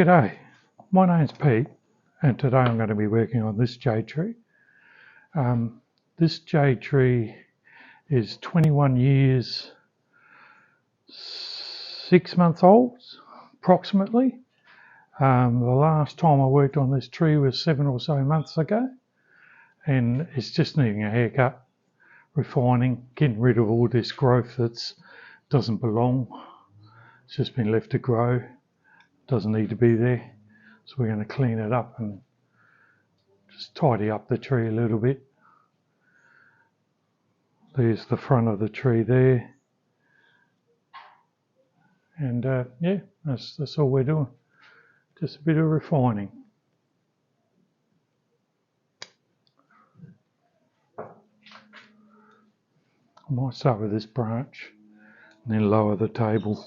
G'day, my name's Pete and today I'm going to be working on this jade tree. This jade tree is 21 years, 6 months old approximately. The last time I worked on this tree was 7 or so months ago and it's just needing a haircut, refining, getting rid of all this growth that doesn't belong. It's just been left to grow, doesn't need to be there. So we're going to clean it up and just tidy up the tree a little bit. There's the front of the tree there. And yeah, that's all we're doing. Just a bit of refining. I might start with this branch and then lower the table.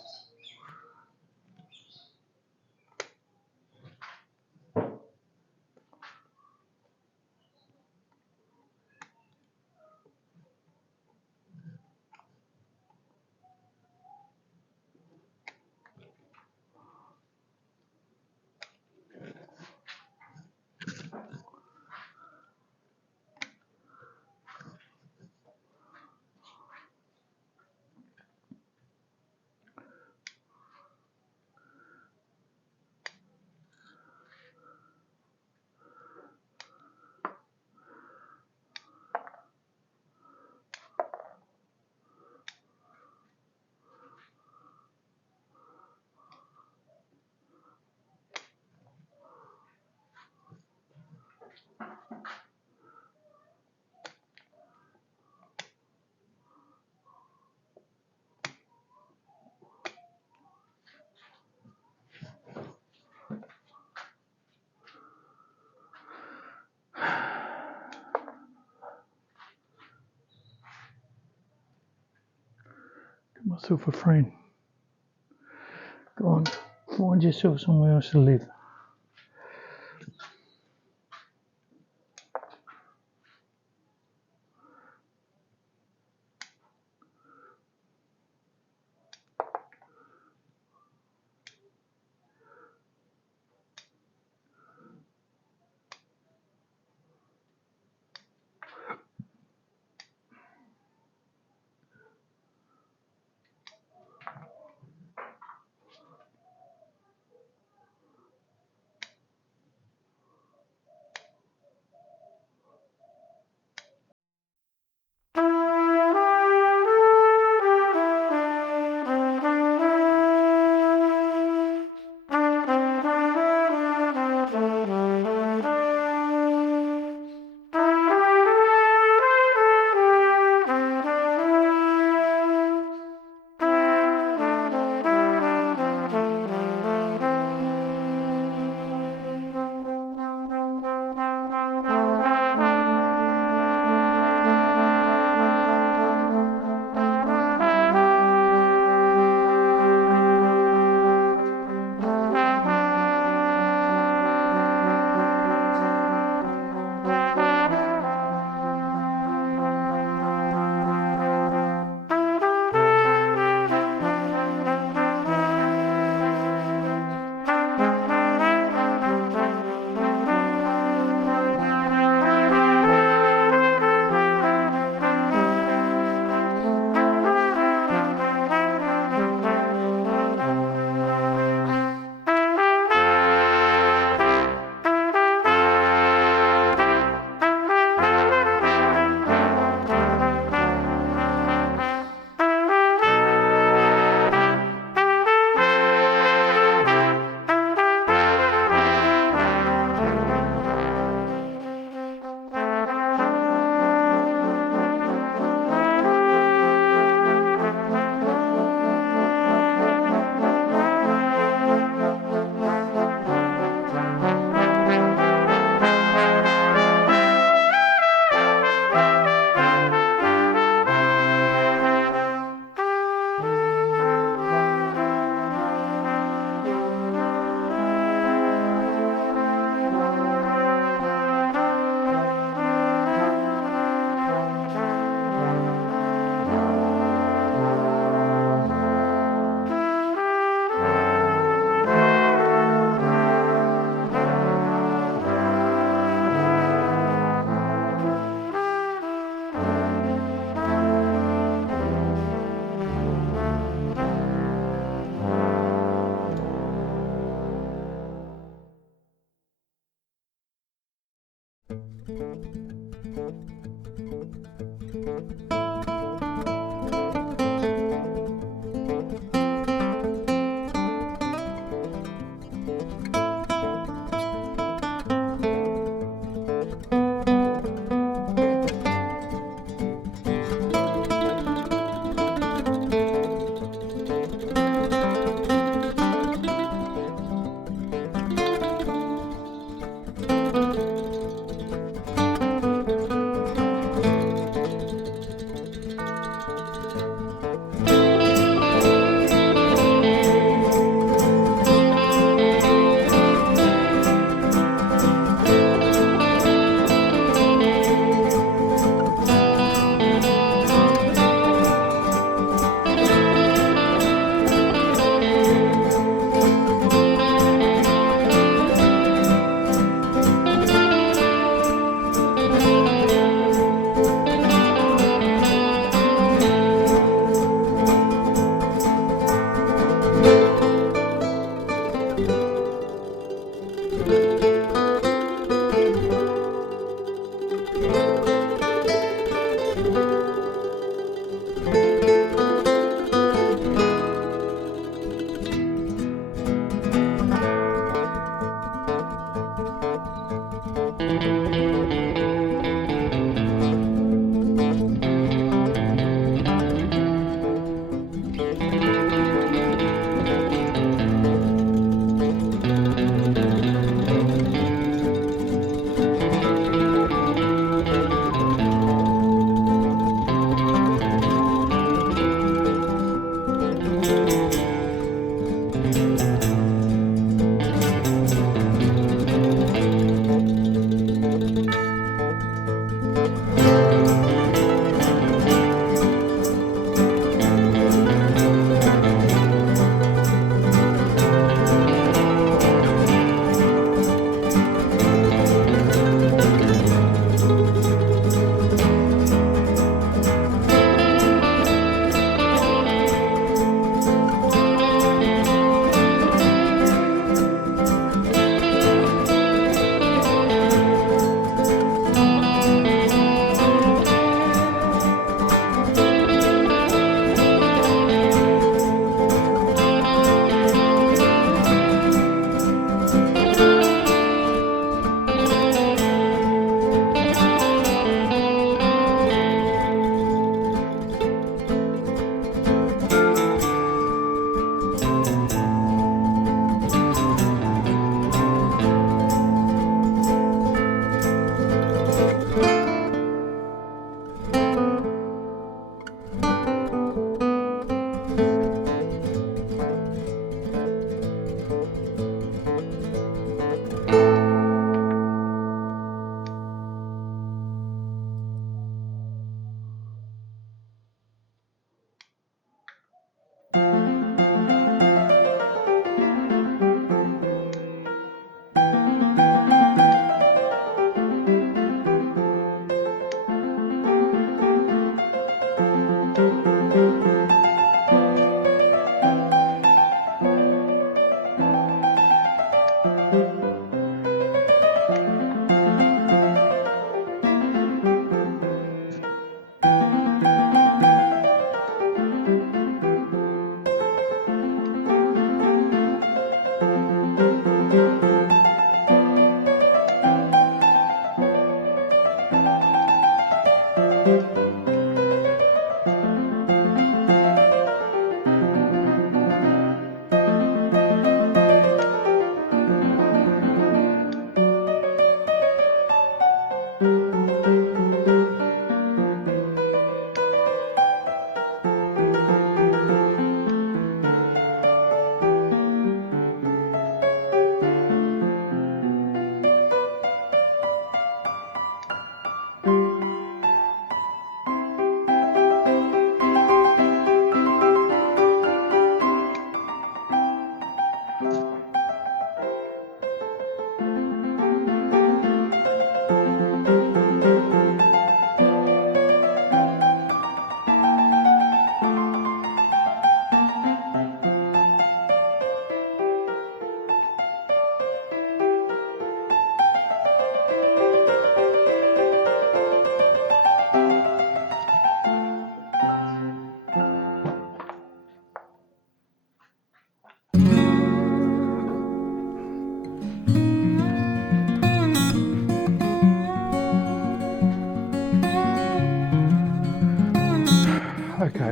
Get myself a friend. Go on, find yourself somewhere else to live.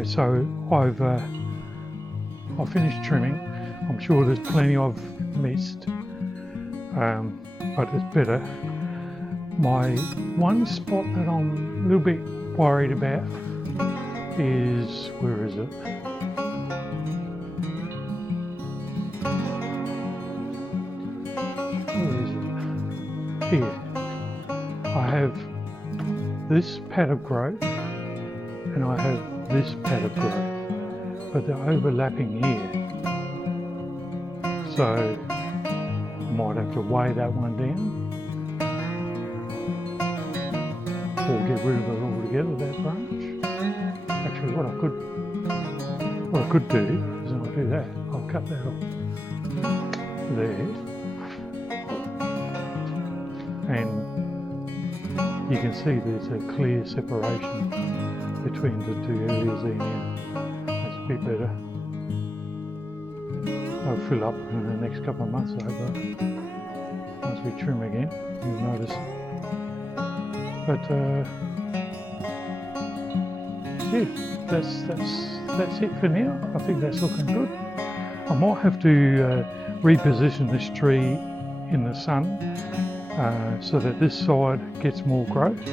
Anyway, so I've finished trimming. I'm sure there's plenty I've missed, but it's better. My one spot that I'm a little bit worried about is, where is it? Here. I have this pad of growth and I have this pad of growth, but they're overlapping here. So I might have to weigh that one down or get rid of it altogether, that branch. Actually, what I could do is I'll do that. I'll cut that off there. And you can see there's a clear separation between the two areas there now. That's a bit better. I'll fill up in the next couple of months over. Once we trim again, you'll notice. But yeah, that's it for now. I think that's looking good. I might have to reposition this tree in the sun so that this side gets more growth,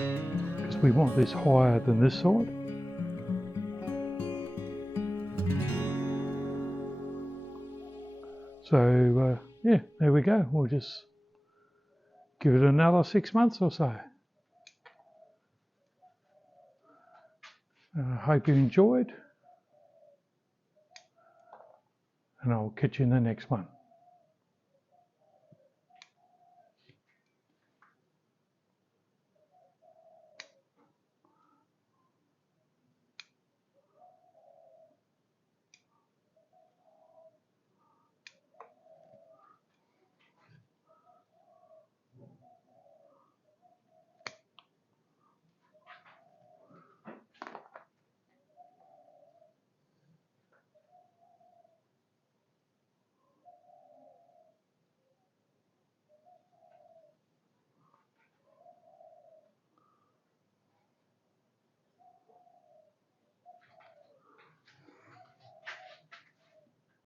because we want this higher than this side. So yeah, there we go. We'll just give it another 6 months or so. I hope you enjoyed, and I'll catch you in the next one.